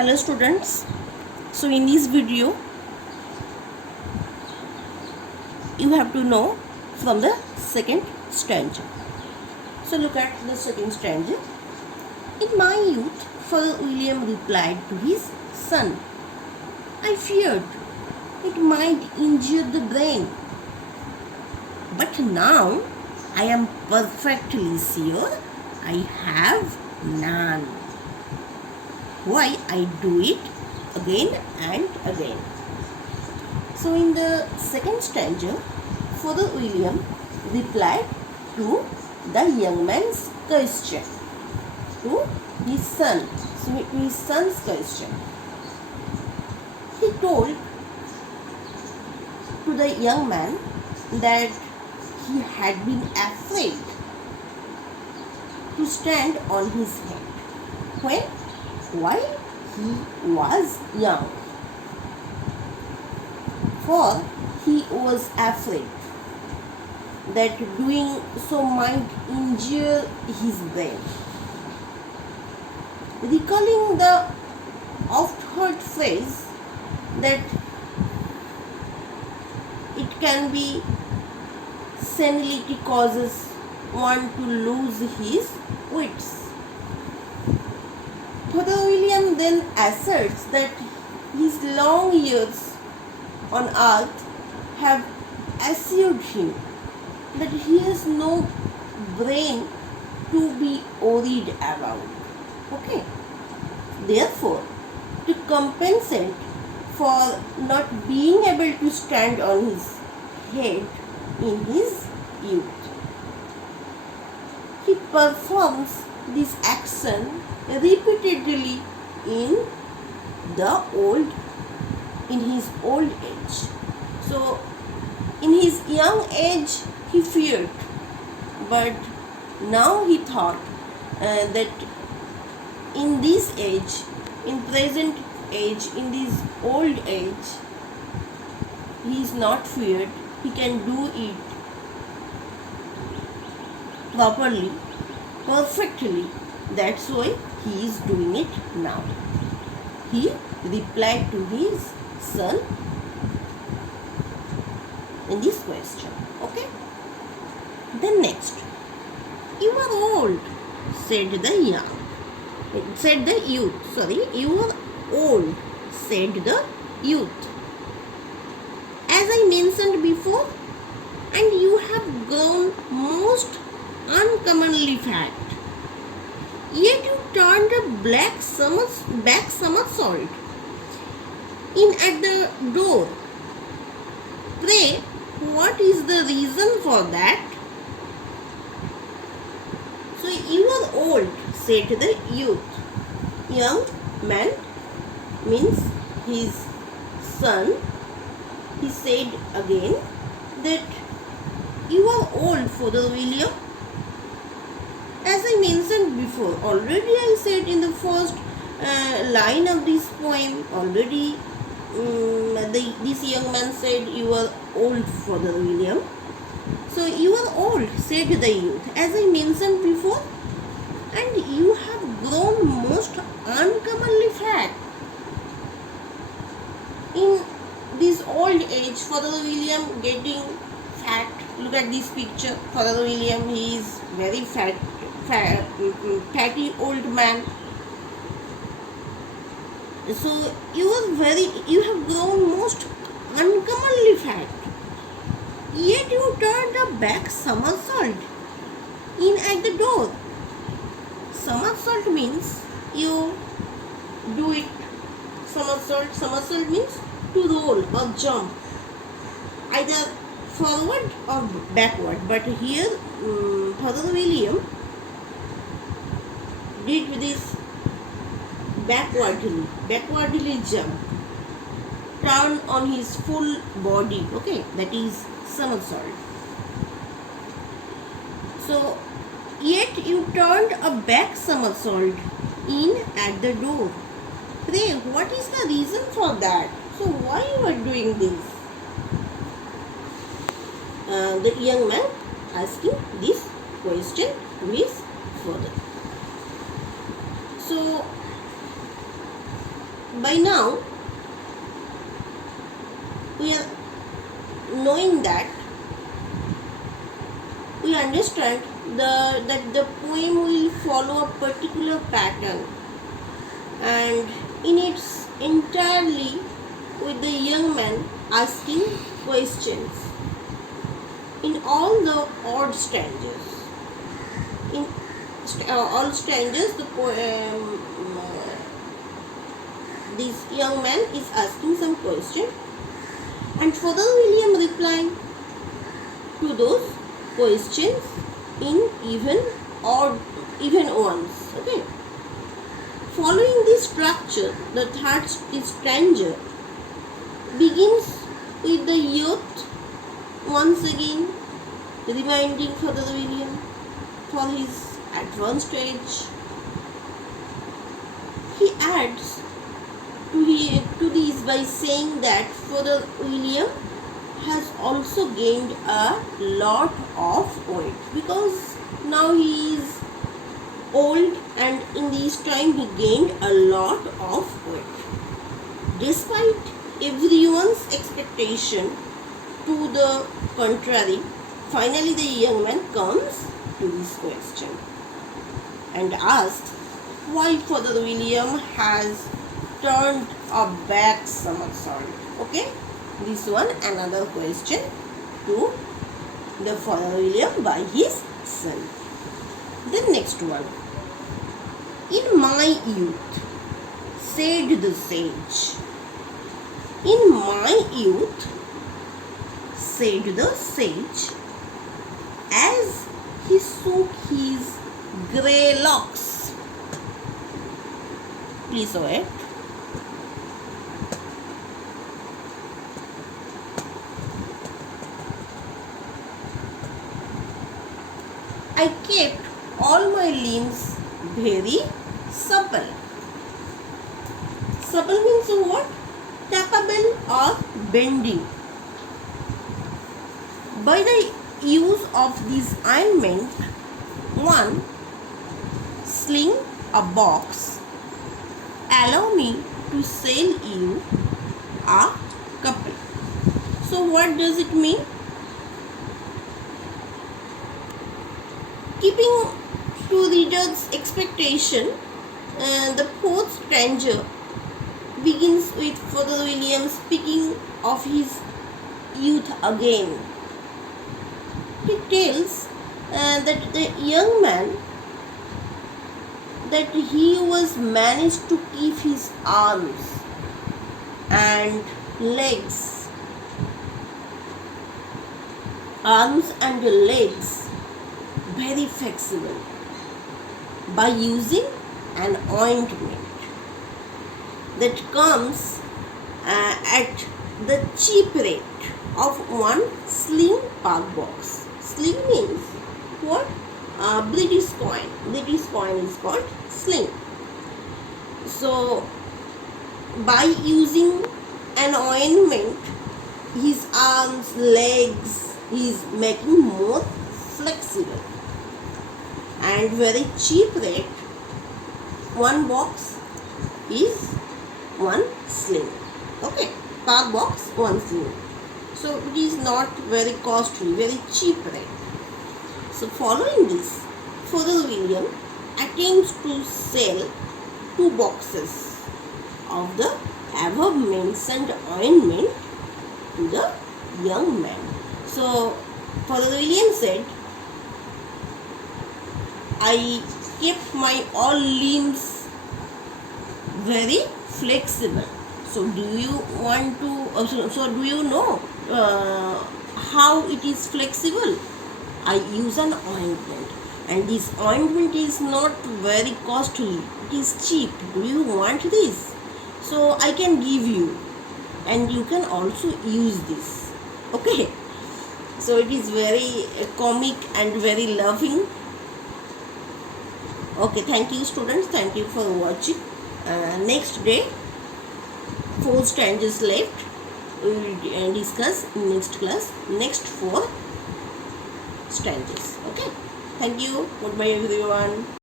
Hello students, so in this video you have to know from the second stanza. So look at the second stanza. In my youth, Father William replied to his son, I feared it might injure the brain, but now I am perfectly sure I have none. Why I do it again and again. So in the second stanza, Father William replied to the young man's question, to his son, so to his son's question. He told to the young man that he had been afraid to stand on his head while he was young, for he was afraid that doing so might injure his brain. Recalling the oft-heard phrase that it can be senility causes one to lose his wits. Father William then asserts that his long years on earth have assured him that he has no brain to be worried about. Okay. Therefore, to compensate for not being able to stand on his head in his youth, he performs this action repeatedly in his old age. So in his young age he feared, but now he thought that in this age, in present age, in this old age, he is not feared. He can do it properly, perfectly. That's why he is doing it now. He replied to his son in this question. Okay. Then next, you are old, said the youth. You are old, said the youth. As I mentioned before, and you have grown most uncommonly fat. Yet you turned a back somersault in at the door. Pray, what is the reason for that? So you are old, said the youth. Young man means his son. He said again that you are old, Father William. As I mentioned before, already I said in the first line of this poem, already this young man said, you are old, Father William. So you are old, said the youth, as I mentioned before, and you have grown most uncommonly fat. In this old age, Father William getting fat. Look at this picture. Father William, he is very fatty old man. So you have grown most uncommonly fat. Yet you turned a back somersault in at the door. Somersault means you do it. Somersault means to roll or jump, either forward or backward. But here, Father William did this backwardly jump, turn on his full body. Okay, that is somersault. So, yet you turned a back somersault in at the door. Pray, what is the reason for that? So, why you are doing this? The young man asking this question to his father. So, by now we are knowing that we understand that the poem will follow a particular pattern, and in its entirely with the young man asking questions in all the odd stanzas. In all stanzas, this young man is asking some question, and Father William replying to those questions in even ones. Okay. Following this structure, the third stanza begins with the youth once again reminding Father William for his advanced age. He adds to this by saying that Father William has also gained a lot of weight, because now he is old, and in this time he gained a lot of weight. Despite everyone's expectation to the contrary, finally the young man comes to this question and asks why Father William has turned a back somersault. Okay, this one another question to the Father William by his son. The next one. In my youth, said the sage. In my youth, said the sage, as he shook his grey locks. Please wait. I kept all my limbs very supple. Supple means what? Capable of bending. By the use of this ointment, one, sling a box, allow me to sell you a couple. So what does it mean? Keeping to reader's expectation, the fourth stanza begins with Father William speaking of his youth again. He tells that the young man that he was managed to keep his arms and legs very flexible by using an ointment that comes at the cheap rate of one sling per box. Sling means what? British coin. British coin is called sling. So by using an ointment, his arms, legs, he is making more flexible, and very cheap rate. One box is one sling. Okay, per box one sling. So it is not very costly, very cheap rate. So following this, Father William attempts to sell 2 boxes of the above mentioned ointment to the young man. So Father William said, I kept my all limbs very flexible. So do you want to, do you know how it is flexible? I use an ointment, and this ointment is not very costly, it is cheap. Do you want this? So I can give you, and you can also use this. Okay, so it is very comic and very loving. Okay, thank you students, thank you for watching. Next day 4 stanzas left. We will discuss in next class next 4 stanzas. Okay, thank you. Goodbye everyone.